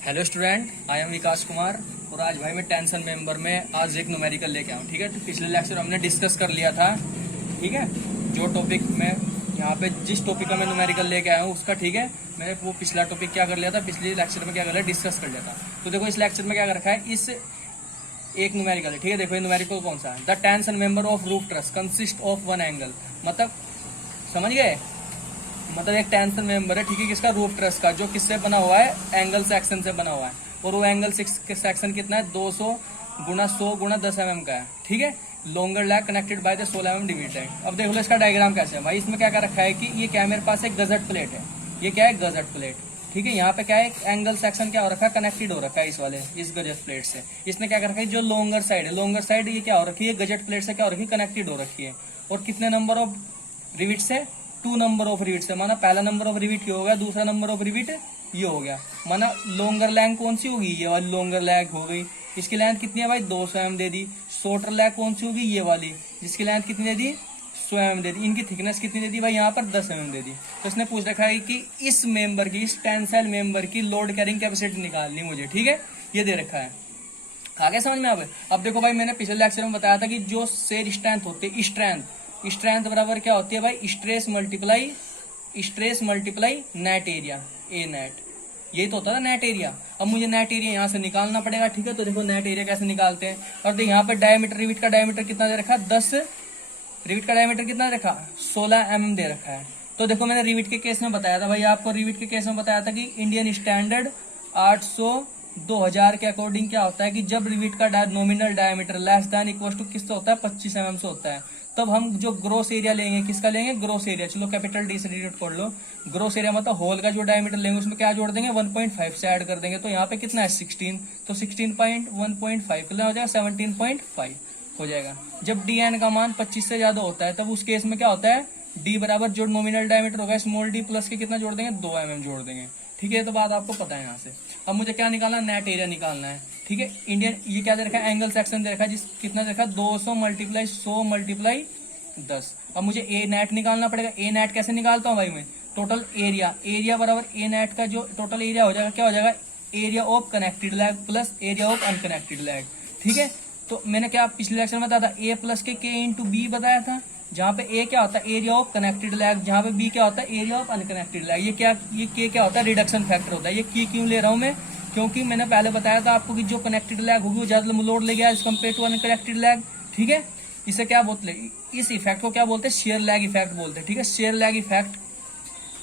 Hello student, I am विकास कुमार और आज भाई मैं टेंशन मेंबर में आज एक न्यूमेरिकल लेके आऊँ। ठीक है, तो पिछले लेक्चर हमने डिस्कस कर लिया था। ठीक है, जो टॉपिक में यहाँ पे जिस टॉपिक का मैं न्यूमेरिकल लेके आया हूँ उसका, ठीक है, मैंने वो पिछला टॉपिक क्या कर लिया था, पिछले लेक्चर में क्या कर लिया, डिस्कस कर लिया था। तो देखो इस लेक्चर में क्या कर रखा है, इस एक न्यूमेरिकल है। ठीक है, देखो ये न्यूमेरिकल कौन सा है, the tension member of roof truss consist of one angle. मतलब समझ गए, मतलब एक टेंशन मेंबर है, ठीक है, किसका, रूफ ट्रस का, जो किससे बना हुआ है, एंगल सेक्शन से बना हुआ है। और वो एंगल सेक्शन कितना है, 200 गुना 100 गुना 10 mm का है। ठीक है, longer lag connected by the 16 mm Demeter. अब देख लो इसका डायग्राम कैसे है भाई। इसमें क्या कर रखा है कि ये क्या, मेरे पास एक गजट प्लेट है। ये क्या है, गजट प्लेट। ठीक है, यहाँ पे क्या है, एंगल सेक्शन क्या हो रखा है, कनेक्टेड हो रखा है इस वाले, इस गजट प्लेट से। इसने क्या कर रखा है, जो लॉन्गर साइड है, लॉन्गर साइड ये क्या हो रखी है, गजट प्लेट से क्या हो रखी है, कनेक्टेड हो रखी है। और कितने नंबर ऑफ रिविट से, 2 नंबर ऑफ रिविट से। माना पहला नंबर ऑफ रिविट ये हो गया, दूसरा नंबर ऑफ रिविट ये हो गया। माना लॉन्गर लैंग कौन सी होगी, ये वाली लॉन्गर लैग हो गई। इसकी लेंथ कितनी है भाई, 200 mm दे दी। शॉर्टर लैग कौन सी होगी, ये वाली, जिसकी लेंथ कितनी दे दी, 100 mm दे दी। इनकी थिकनेस कितनी दे दी भाई, यहाँ पर 10 mm दे दी। तो इसने पूछ रखा है कि इस मेंबर की, इस टेंसाइल मेंबर की लोड कैरिंग कैपेसिटी निकालनी मुझे। ठीक है, ये दे रखा है। आगे समझ में आ गए। अब देखो भाई, मैंने पिछले लेक्चर में बताया था कि जो शेयर स्ट्रेंथ होती है, स्ट्रेंथ बराबर क्या होती है भाई, स्ट्रेस मल्टीप्लाई नेट एरिया, ए नेट। यही तो होता था नेट एरिया। अब मुझे नेट एरिया यहाँ से निकालना पड़ेगा। ठीक है, तो देखो नेट एरिया कैसे निकालते हैं। और देखो यहाँ पे डायमीटर, रिविट का डायमीटर कितना दे रखा, 10। रिविट का डायमीटर कितना दे रखा, 16 mm दे रखा है। तो देखो मैंने रिविट के केस में बताया था भाई, आपको रिविट के केस में बताया था कि इंडियन स्टैंडर्ड 800/2000 के अकॉर्डिंग क्या होता है कि जब रिविट का nominal diameter less than equal to किससे होता है, 25 mm से होता है, तब हम जो ग्रोस एरिया लेंगे, किसका लेंगे, ग्रोस एरिया। चलो कैपिटल डी से डिनोट कर लो। ग्रोस एरिया मतलब होल का जो डायमीटर लेंगे उसमें क्या जोड़ देंगे, 1.5 से ऐड कर देंगे। तो यहाँ पे कितना है, 16। तो 16.1.5 कितना हो जाएगा, 17.5 हो जाएगा। जब डी एन का मान 25 से ज्यादा होता है तब उस केस में क्या होता है, डी बराबर जो नॉमिनल डायमीटर होगा स्मॉल डी प्लस के कितना जोड़ देंगे, 2 mm जोड़ देंगे। ठीक है, तो बात आपको पता है यहाँ से। अब मुझे क्या निकालना, नेट एरिया निकालना है। ठीक है, इंडियन ये क्या दे रखा है, एंगल सेक्शन दे रखा है, जिस कितना दे रखा है, 200 × 100 × 10। अब मुझे ए नेट निकालना पड़ेगा। ए नेट कैसे निकालता हूँ भाई मैं, टोटल एरिया बराबर ए नेट का जो टोटल एरिया हो जाएगा, क्या हो जाएगा, area of connected lag plus area of unconnected leg. ठीक है, तो मैंने क्या पिछले लेक्चर में बताया था, ए प्लस के इंटू बी बताया था, जहाँ पे ए क्या होता है, एरिया ऑफ कनेक्टेड लैग, जहाँ पे बी क्या होता है, एरिया ऑफ अनकनेक्टेड लैग। ये के क्या होता है, रिडक्शन फैक्टर होता है। ये की क्यों ले रहा हूँ मैं, क्योंकि मैंने पहले बताया था आपको कि जो कनेक्टेड लैग होगी वो ज्यादा लोड ले गया as compared to unconnected leg. ठीक है, इसे क्या बोलते हैं, इस इफेक्ट को क्या बोलते हैं, शेयर लैग इफेक्ट बोलते हैं। ठीक है, शेयर लैग इफेक्ट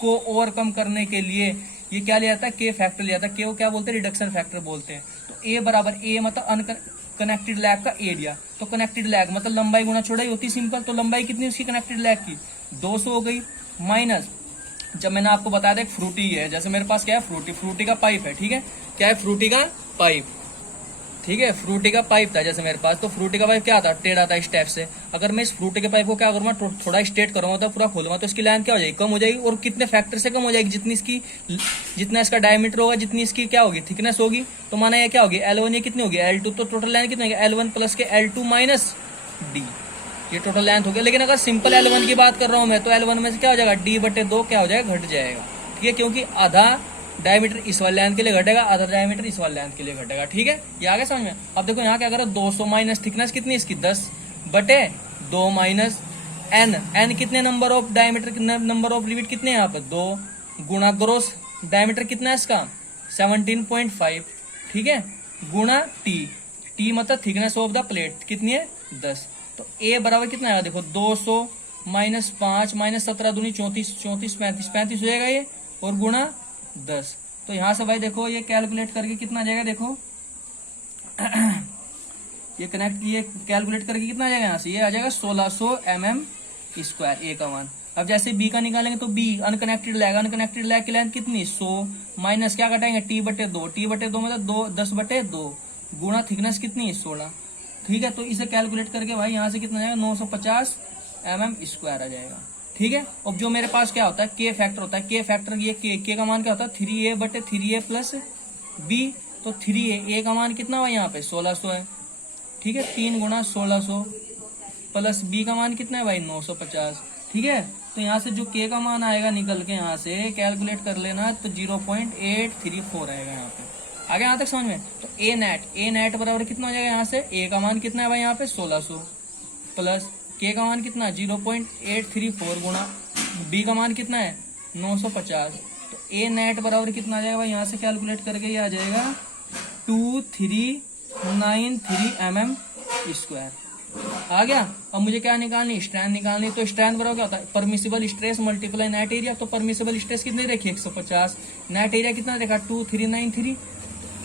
को ओवरकम करने के लिए ये क्या लिया जाता है, के फैक्टर लिया जाता है। के को क्या बोलते हैं, रिडक्शन फैक्टर बोलते हैं। तो ए बराबर, ए मतलब कनेक्टेड लैग का एरिया, तो कनेक्टेड लैग मतलब लंबाई गुना चौड़ाई होती है, सिंपल। तो लंबाई कितनी उसकी कनेक्टेड लैग की, 200 हो गई, माइनस, जब मैंने आपको बताया था एक फ्रूटी है, जैसे मेरे पास क्या है, फ्रूटी का पाइप है। ठीक है, क्या है, फ्रूटी का पाइप। ठीक है, फ्रूटी का पाइप था जैसे मेरे पास, तो फ्रूटी का पाइप क्या आता है, टेढ़ा था इस टाइप से। अगर मैं इस फ्रूटी के पाइप को क्या करूंगा, थोड़ा स्ट्रेट करूंगा तो पूरा खोलूंगा, तो इसकी लेंथ क्या हो जाएगी, कम हो जाएगी। और कितने फैक्टर से कम हो जाएगी, जितना इसका डायमीटर होगा, जितनी इसकी क्या होगी, थिकनेस होगी। तो माना ये क्या होगी, L1 ये कितनी होगी, L2, तो टोटल लेंथ कितनी होगी, L1 प्लस के L2 माइनस डी, ये टोटल लेंथ हो गया। लेकिन अगर सिंपल L1 की बात कर रहा हूं मैं, तो L1 में से क्या हो जाएगा, D/2 क्या हो जाएगा, घट जाएगा। ठीक है, क्योंकि आधा डायमीटर इस वाले लेंथ के लिए घटेगा, आधा डायमीटर इस वाले लेंथ के लिए घटेगा। ठीक है, ये आगे समझ में। अब देखो यहाँ क्या करो, 200 माइनस थिकनेस कितनी इसकी, 10/2 माइनस एन कितने number of diameter, number of rivet कितने यहाँ पर, 2 गुणा ग्रोस डायमीटर कितना है इसका, 17.5। ठीक है, गुणा टी मतलब थिकनेस ऑफ द प्लेट कितनी है, 10। तो ए बराबर कितना आएगा, देखो 200 माइनस 5 माइनस 17 दूनी 34, 35 हो जाएगा ये, और गुणा 10। तो यहां से भाई देखो ये कैलकुलेट करके कितना आ जाएगा, देखो ये कैलकुलेट करके कितना आ जाएगा, यहाँ से ये आ जाएगा 1600 mm² ए का मान। अब जैसे बी का निकालेंगे तो बी अनकनेक्टेड लैग की लेंथ कितनी, 100 माइनस क्या घटाएंगे, T/2 मतलब 10/2 गुणा थिकनेस कितनी है, 16। ठीक है, तो इसे कैलकुलेट करके भाई यहाँ से कितना आ जाएगा, 950 mm² आ जाएगा। ठीक है, अब जो मेरे पास क्या होता है, के फैक्टर होता है। के फैक्टर ये के का मान क्या होता है, 3a/3a प्लस बी। तो 3a का मान कितना हुआ यहाँ पे, 1600 है। ठीक है, 3 गुणा 1600 प्लस बी का मान कितना है भाई, 950। ठीक है, तो यहाँ से जो के का मान आएगा निकल के यहाँ से कैलकुलेट कर लेना, तो 0.834 आएगा यहाँ पे। आगे यहाँ तक समझ में। तो ए नेट बराबर कितना हो जाएगा यहाँ से, ए का मान कितना है भाई यहाँ पे 1600 प्लस के का मान कितना 0.834 गुणा बी का मान कितना है 950। तो ए नेट बराबर कितना आ जाएगा भाई यहाँ से कैलकुलेट करके ये आ जाएगा 2393 mm स्क्वायर। आ गया। अब मुझे क्या निकालनी, स्ट्रेंथ निकालनी। तो स्ट्रेंथ बराबर क्या होता है, permissible stress multiply net area. तो परमिसिबल स्ट्रेस कितने रखी 150, नेट एरिया कितना देखा 2393।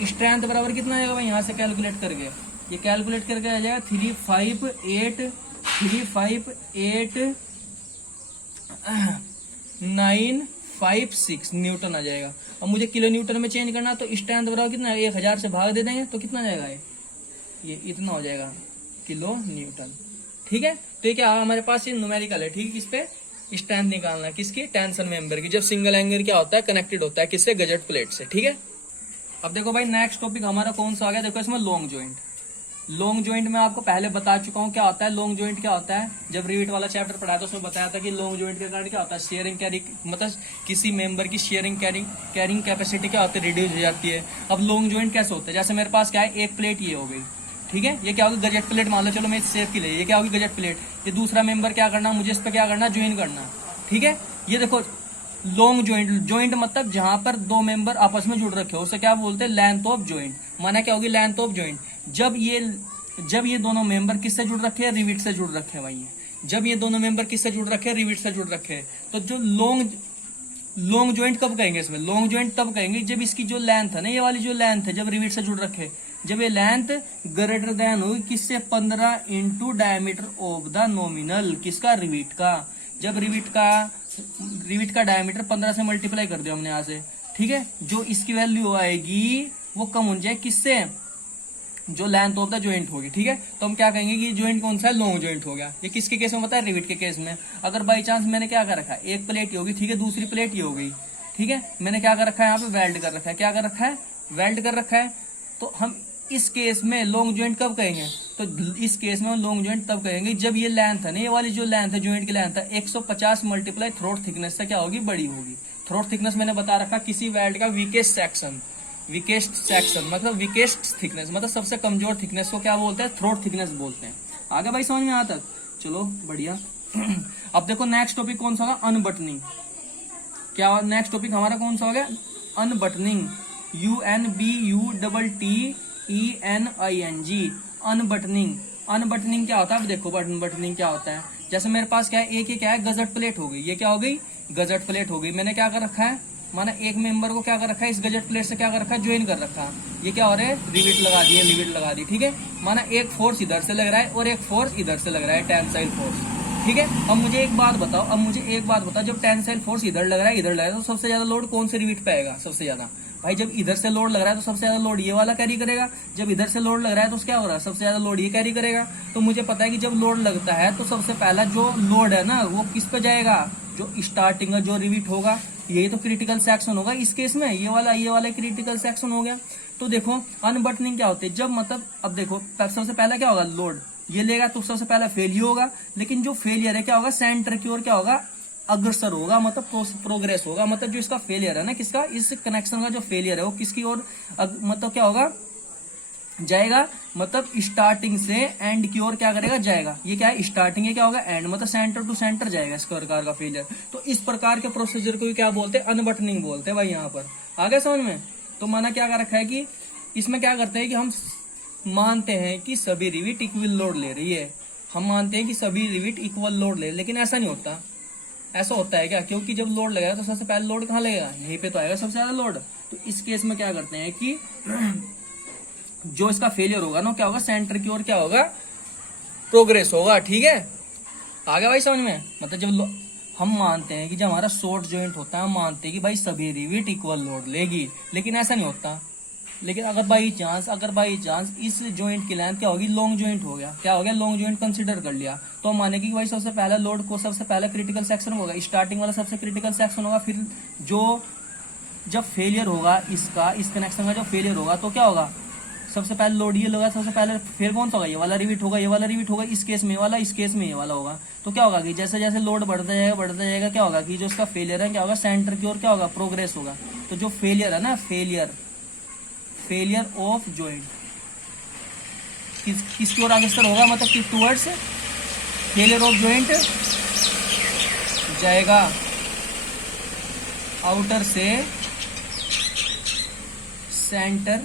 स्ट्रेंथ बराबर कितना आएगा भाई यहाँ से कैलकुलेट करके, ये कैलकुलेट करके आ जाएगा 358,956 न्यूटन आ जाएगा। और मुझे किलो न्यूटन में चेंज करना, तो स्ट्रेंथ बराबर कितना है 1000 से भाग दे देंगे तो कितना आ जाएगा ये इतना हो जाएगा किलो न्यूटन। ठीक है। तो ये क्या हमारे पास ये न्यूमेरिकल है। ठीक है। इस पे स्ट्रेंथ निकालना किसकी, टेंशन मेंबर की, जब सिंगल एंगल क्या होता है कनेक्टेड होता है किससे, गजट प्लेट से। ठीक है। अब देखो भाई नेक्स्ट टॉपिक हमारा कौन सा आ गया, देखो इसमें लॉन्ग जॉइंट। लॉन्ग जॉइंट में आपको पहले बता चुका हूँ क्या होता है लॉन्ग जॉइंट। क्या होता है, जब रिविट वाला चैप्टर पढ़ाया था उसमें बताया था कि लॉन्ग जॉइंट के कारण क्या होता है, शेयरिंग कैरिंग, मतलब किसी मेंबर की शेयरिंग कैरिंग कैपेसिटी क्या होती है, रिड्यूस हो जाती है। अब लॉन्ग जॉइंट कैसे होता है, जैसे मेरे पास क्या है, एक प्लेट ये हो गई, ठीक है, ये क्या होगी गजट प्लेट मान लो, चलो मैं सेफ के लिए, ये क्या होगी गजट प्लेट। ये दूसरा मेंबर क्या करना, मुझे इस पर क्या करना, ज्वाइन करना। ठीक है। ये देखो लॉन्ग जॉइंट मतलब जहां पर दो मेंबर आपस में जुड़ रखे हो उसे क्या बोलते हैं, लेंथ ऑफ जॉइंट। माना क्या होगी, लेंथ ऑफ जॉइंट। जब ये दोनों मेंबर किससे जुड़ रखे हैं, रिविट से जुड़ रखे हैं भाई। जब ये दोनों मेंबर किससे जुड़ रखे हैं, रिविट से जुड़ रखे हैं। तो जो लॉन्ग जॉइंट कब कहेंगे इसमें, लॉन्ग जॉइंट तब कहेंगे जब इसकी जो लेंथ है ना, ये वाली जो लेंथ है, जब रिविट से जुड़ रखे, जब ये लेंथ ग्रेटर देन होगी किससे, 15 into diameter of the nominal, किसका, रिविट का। जब रिविट का डायमीटर 15 से मल्टीप्लाई कर दिया हमने यहाँ से, ठीक है, जो इसकी वैल्यू आएगी वो कम हो जाए किससे, जो लेंथ ऑफ द जॉइंट होगी। ठीक है। तो हम क्या कहेंगे कि जॉइंट कौन सा है, लॉन्ग जॉइंट हो गया। ये किसके केस में बताया, रिविट के केस में। अगर बाई चांस मैंने क्या कर रखा है, एक प्लेट ये होगी, ठीक है, दूसरी प्लेट ये हो गई, ठीक है, मैंने क्या कर रखा है, यहाँ पे वेल्ड कर रखा है, क्या कर रखा है, वेल्ड कर रखा है। तो हम इस केस में लॉन्ग जॉइंट कब कहेंगे, तो इस केस में हम लॉन्ग जॉइंट तब कहेंगे जब ये लेंथ है ना, ये वाली जो लेंथ है जॉइंट की लेंथ है 150 मल्टीप्लाई थ्रोट थिकनेस से क्या होगी, बड़ी होगी। थ्रोट थिकनेस मैंने बता रखा किसी वेल्ड का वीकेस्ट सेक्शन मतलब वीकेस्ट थिकनेस मतलब सबसे कमजोर थिकनेस को क्या बोलते हैं, थ्रोट थिकनेस बोलते हैं। आगे भाई समझ में यहाँ तक, चलो बढ़िया। अब देखो नेक्स्ट टॉपिक कौन सा होगा, अनबटनिंग। क्या नेक्स्ट टॉपिक हमारा कौन सा हो गया, अनबटनिंग, UNBUTTENING, अनबटनिंग। अनबटनिंग क्या होता है, अब देखो बटनिंग क्या होता है। जैसे मेरे पास क्या है, एक ही क्या है, गजट प्लेट हो गई, ये क्या हो गई, गजट प्लेट हो गई। मैंने क्या कर रखा है, माना एक मेंबर को क्या कर रखा है, इस गजट प्लेट से क्या कर रखा है, ज्वाइन कर रखा है। ये क्या हो रहा है, रिविट लगा दी, ठीक है। माना एक फोर्स इधर से लग रहा है और एक फोर्स इधर से लग रहा है, टेंसाइल फोर्स। ठीक है। अब मुझे एक बात बताओ, जब टेंसाइल फोर्स इधर लग रहा है तो सबसे ज्यादा लोड कौन से रिविट पे आएगा, सबसे ज्यादा भाई जब इधर से लोड लग रहा है तो सबसे ज्यादा लोड ये वाला कैरी करेगा। जब इधर से लोड लग रहा है तो क्या हो रहा है, सबसे ज्यादा लोड ये कैरी करेगा। तो मुझे पता है कि जब लोड लगता है तो सबसे पहला जो लोड है ना वो किस पे जाएगा, जो स्टार्टिंग जो रिविट होगा, यही तो क्रिटिकल सेक्शन होगा इस केस में, ये वाला क्रिटिकल सेक्शन हो गया। तो देखो अनबटनिंग क्या होती है, जब मतलब अब देखो सबसे पहला क्या होगा, लोड ये लेगा तो सबसे पहला फेलियर होगा। लेकिन जो फेलियर है क्या होगा, सेंटर की ओर क्या होगा, अग्रसर होगा, मतलब प्रोग्रेस होगा। मतलब जो इसका फेलियर है ना, किसका, इस कनेक्शन का जो फेलियर है वो किसकी ओर मतलब क्या होगा, जाएगा, मतलब स्टार्टिंग से एंड की ओर क्या करेगा, जाएगा। ये क्या है, स्टार्टिंग है क्या होगा, एंड, मतलब सेंटर टू सेंटर जाएगा इस प्रकार का फेलियर। तो इस प्रकार के प्रोसीजर को क्या बोलते हैं, अनबटनिंग बोलते हैं भाई। यहाँ पर आगे समझ में। तो माना क्या कर रखा है कि इसमें क्या करते हैं कि हम मानते हैं कि सभी रिविट इक्वल लोड ले रही है, हम मानते हैं कि सभी रिविट इक्वल लोड ले, लेकिन ऐसा नहीं होता। ऐसा होता है क्या, क्योंकि जब लोड लगेगा तो सबसे पहले लोड कहाँ लगेगा, यहीं पे तो आएगा सबसे ज्यादा लोड। तो इस केस में क्या करते हैं कि जो इसका फेलियर होगा ना क्या होगा, सेंटर की ओर क्या होगा, प्रोग्रेस होगा। ठीक है। आगे भाई समझ में। मतलब जब हम मानते हैं कि जब हमारा शॉर्ट जॉइंट होता है, हम मानते हैं कि भाई सभी रिविट इक्वल लोड लेगी, लेकिन ऐसा नहीं होता। लेकिन अगर बाई चांस इस जॉइंट की लेंथ क्या होगी, लॉन्ग जॉइंट हो गया, क्या हो गया, लॉन्ग जॉइंट कंसीडर कर लिया, तो हम माने कि भाई सबसे पहला लोड को सबसे पहला क्रिटिकल सेक्शन होगा, स्टार्टिंग वाला सबसे क्रिटिकल सेक्शन होगा। फिर जो जब फेलियर होगा इसका, इस कनेक्शन का जो फेलियर होगा तो क्या होगा, सबसे पहले लोड ये लगा, सबसे पहले फिर कौन सा होगा, ये वाला रिविट होगा, इस केस में वाला, इस केस में ये वाला होगा। तो क्या होगा कि जैसे जैसे लोड बढ़ता जाएगा क्या होगा कि जो इसका फेलियर है क्या होगा, सेंटर की ओर क्या होगा, प्रोग्रेस होगा। तो जो फेलियर है ना, फेलियर ऑफ जॉइंट किसकी ओर अग्रसर होगा, मतलब कि टुवर्ड्स फेलियर ऑफ जॉइंट जाएगा आउटर से सेंटर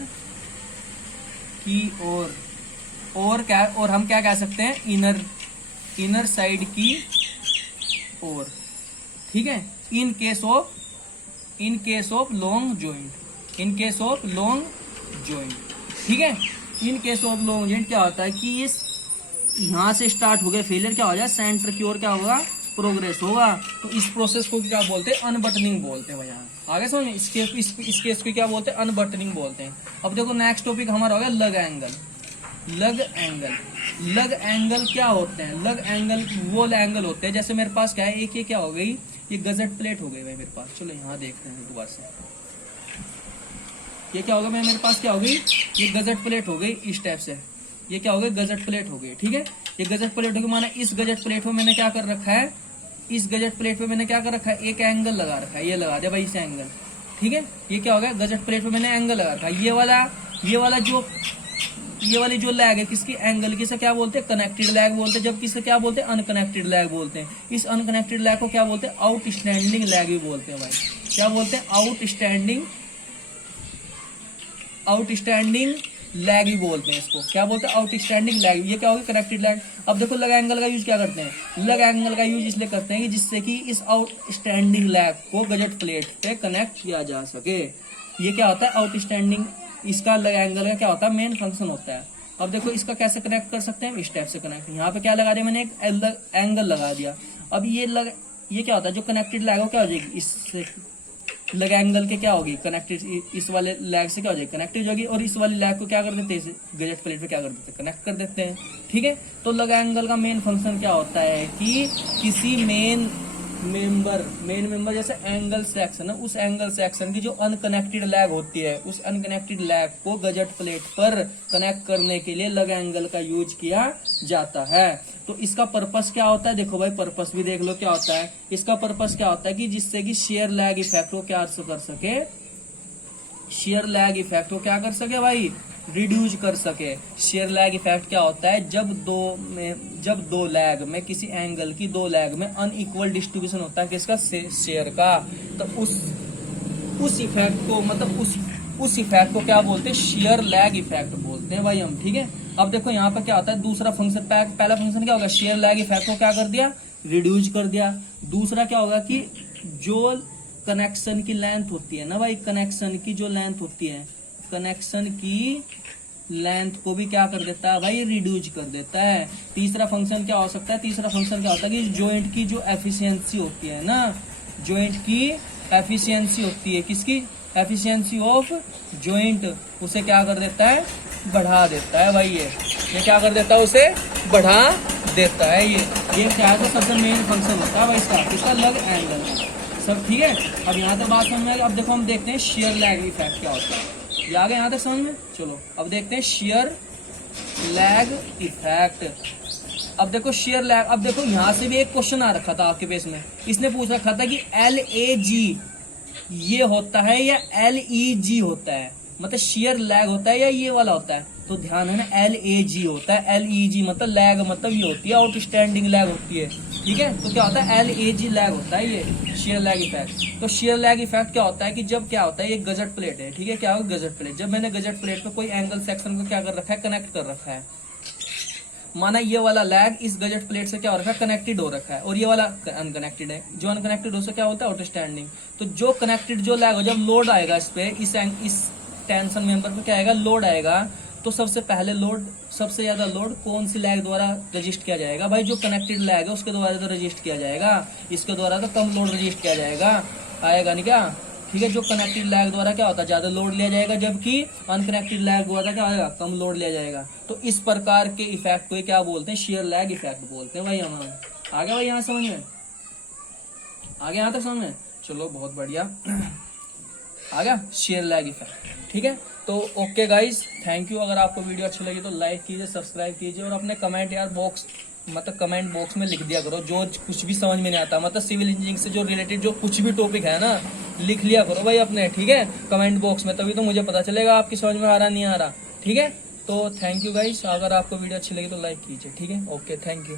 की ओर, और क्या, और हम क्या कह सकते हैं, इनर साइड की ओर, ठीक है। In case of long joint, in case of long joint, ठीक है। In case of long joint क्या होता है कि इस यहां से स्टार्ट हो गए फेलियर, क्या हो जाए सेंटर की ओर क्या होगा, प्रोग्रेस होगा। तो इस प्रोसेस को क्या बोलते हैं, अनबटनिंग बोलते हैं भैया। आगे समझ, इस केस को क्या बोलते हैं, अनबटनिंग बोलते हैं। अब देखो नेक्स्ट टॉपिक हमारा हो गया लग एंगल। लग एंगल क्या होते हैं, लग एंगल वो एंगल होते हैं, जैसे मेरे पास क्या है, एक ये क्या हो गई, ये गजट प्लेट हो गई भाई मेरे पास। चलो यहाँ देखते हैं दोबारा से, ये क्या होगा भाई मेरे पास, क्या हो गई, ये गजट प्लेट हो गई इस टाइप से, ये क्या हो गई, गजट प्लेट हो गई, ठीक है। ये गजट प्लेट हो गई, माना इस गजट प्लेट में मैंने क्या कर रखा है, इस गजट प्लेट पे मैंने क्या कर रखा है, एक एंगल लगा रखा है, ये लगा दिया भाई इस एंगल, ठीक है। ये क्या हो गया, गजट प्लेट पे मैंने एंगल लगा रखा है। ये वाली जो लैग है किसकी, एंगल की, से क्या बोलते हैं, कनेक्टेड लैग बोलते हैं, जबकि इसे क्या बोलते हैं, अनकनेक्टेड लैग बोलते हैं। इस अनकनेक्टेड लैग को क्या बोलते हैं, आउटस्टैंडिंग लैग भी बोलते हैं भाई। क्या बोलते हैं, आउटस्टैंडिंग लैग भी बोलते हैं इसको, क्या बोलते हैं, आउटस्टैंडिंग लैग। ये क्या होगी, कनेक्टेड लैग। अब देखो लग एंगल का यूज क्या करते हैं, लग एंगल का यूज इसलिए करते हैं कि जिससे कि इस आउटस्टैंडिंग लैग को गजट प्लेट पे कनेक्ट किया जा सके। ये क्या होता है, आउटस्टैंडिंग, इसका लग एंगल का क्या होता है, मेन फंक्शन होता है। अब देखो इसका कैसे कनेक्ट कर सकते हैं, इस टाइप से कनेक्ट, यहाँ पे क्या लगा दिया मैंने, एक एंगल लगा दिया। अब ये क्या होता है, जो कनेक्टेड लैग हो क्या हो जाएगी, इससे लग एंगल के क्या होगी, कनेक्टेड, इस वाले लैग से क्या हो जाएगी, कनेक्टेड होगी, और इस वाले लैग को क्या कर देते हैं, गजट प्लेट पे क्या कर देते हैं, कनेक्ट कर देते हैं, ठीक है। तो लग एंगल का मेन फंक्शन क्या होता है कि किसी मेन मेंबर जैसे एंगल सेक्शन है, उस एंगल सेक्शन की जो अनकनेक्टेड लैग होती है, उस अनकनेक्टेड लैग को गजट प्लेट पर कनेक्ट करने के लिए लग एंगल का यूज किया जाता है। तो इसका पर्पस क्या होता है, देखो भाई पर्पस भी देख लो क्या होता है। इसका पर्पस क्या होता है कि जिससे कि शेयर लैग इफेक्ट को क्या कर सके, शेयर लैग इफेक्ट को क्या कर सके भाई, रिड्यूस कर सके। शेयर लैग इफेक्ट क्या होता है, जब दो लैग में, किसी एंगल की दो लैग में अनइक्वल डिस्ट्रीब्यूशन होता है किसका, शेयर का, तो उस इफेक्ट को, मतलब उस इफेक्ट को क्या बोलते हैं, शेयर लैग इफेक्ट बोलते हैं भाई हम, ठीक है। अब देखो यहाँ पे क्या होता है, दूसरा फंक्शन, पहला फंक्शन क्या होगा, शेयर लैग इफेक्ट को क्या कर दिया, रिड्यूस कर दिया। दूसरा क्या होगा कि जो कनेक्शन की लेंथ होती है ना भाई, कनेक्शन की जो लेंथ होती है, कनेक्शन की लेंथ को भी क्या कर देता है भाई, रिड्यूस कर देता है। तीसरा फंक्शन क्या हो सकता है, तीसरा फंक्शन क्या होता है कि जॉइंट की जो एफिशिएंसी होती है ना, जॉइंट की एफिशिएंसी होती है, किसकी, एफिशिएंसी ऑफ जॉइंट, उसे क्या कर देता है, बढ़ा देता है भाई। ये क्या कर देता है, उसे बढ़ा देता है। ये क्या है, तो सबसे मेन फंक्शन होता है भाई इसका लग एंगल सब, ठीक है। अब यहाँ तक बात समझ में आ गई। अब देखो हम देखते हैं शेयर लैग इफेक्ट क्या होता है, ये आ गया यहाँ तक समझ में। चलो अब देखते हैं शेयर लैग इफेक्ट। अब देखो शेयर लैग, अब देखो यहाँ से भी एक क्वेश्चन आ रखा था आपके पेज में, इसने पूछ रखा था कि LAG ये होता है या LEG होता है, मतलब शेयर लैग होता है या ये वाला होता है। तो ध्यान है ना, LAG होता है, LEG मतलब लैग, मतलब ये होती है आउटस्टैंडिंग लैग होती है, ठीक है। तो क्या होता है, LAG लैग होता है ये शेयर लैग इफेक्ट। तो शेयर लैग इफेक्ट क्या होता है कि जब क्या होता है, ये गजट प्लेट है, ठीक है, क्या होगा गजट प्लेट, जब मैंने गजट प्लेट पे कोई एंगल सेक्शन को क्या कर रखा है, कनेक्ट कर रखा है, माना ये वाला लैग इस गजट प्लेट से क्या हो रखा है, कनेक्टेड हो रखा है, और ये वाला अनकनेक्टेड है। जो अनकनेक्टेड हो, क्या होता है, आउटस्टैंडिंग। तो जो कनेक्टेड जो लैग हो, जब लोड आएगा इस पे, इस टेंशन मेंबर पे क्या आएगा, लोड आएगा, तो सबसे पहले लोड, सबसे ज्यादा लोड कौन सी लैग द्वारा रजिस्ट किया जाएगा भाई, जो कनेक्टेड लैग है उसके द्वारा तो रजिस्ट किया जाएगा, इसके द्वारा तो कम लोड रजिस्ट किया जाएगा, आएगा नहीं क्या, ठीक है। जो कनेक्टेड लैग द्वारा क्या होता है, ज्यादा लोड लिया जाएगा, जबकि अनकनेक्टेड लैग द्वारा क्या आएगा, कम लोड लिया जाएगा। तो इस प्रकार के इफेक्ट को क्या बोलते हैं, शेयर लैग इफेक्ट बोलते हैं भाई हम। आ गया भाई यहाँ समझ में, आ गया यहाँ तक समझ में। चलो बहुत बढ़िया, आ गया शेयर लैग इफेक्ट, ठीक है। तो ओके गाइज, थैंक यू। अगर आपको वीडियो अच्छी लगी तो लाइक कीजिए, सब्सक्राइब कीजिए, और अपने कमेंट यार बॉक्स मतलब कमेंट बॉक्स में लिख दिया करो जो कुछ भी समझ में नहीं आता, मतलब सिविल इंजीनियरिंग से जो रिलेटेड जो कुछ भी टॉपिक है ना, लिख लिया करो भाई अपने, ठीक है, कमेंट बॉक्स में, तभी तो मुझे पता चलेगा आपकी समझ में आ रहा नहीं आ रहा, ठीक है। तो थैंक यू गाइस, अगर आपको वीडियो अच्छी लगी तो लाइक कीजिए, ठीक है, ओके, थैंक यू।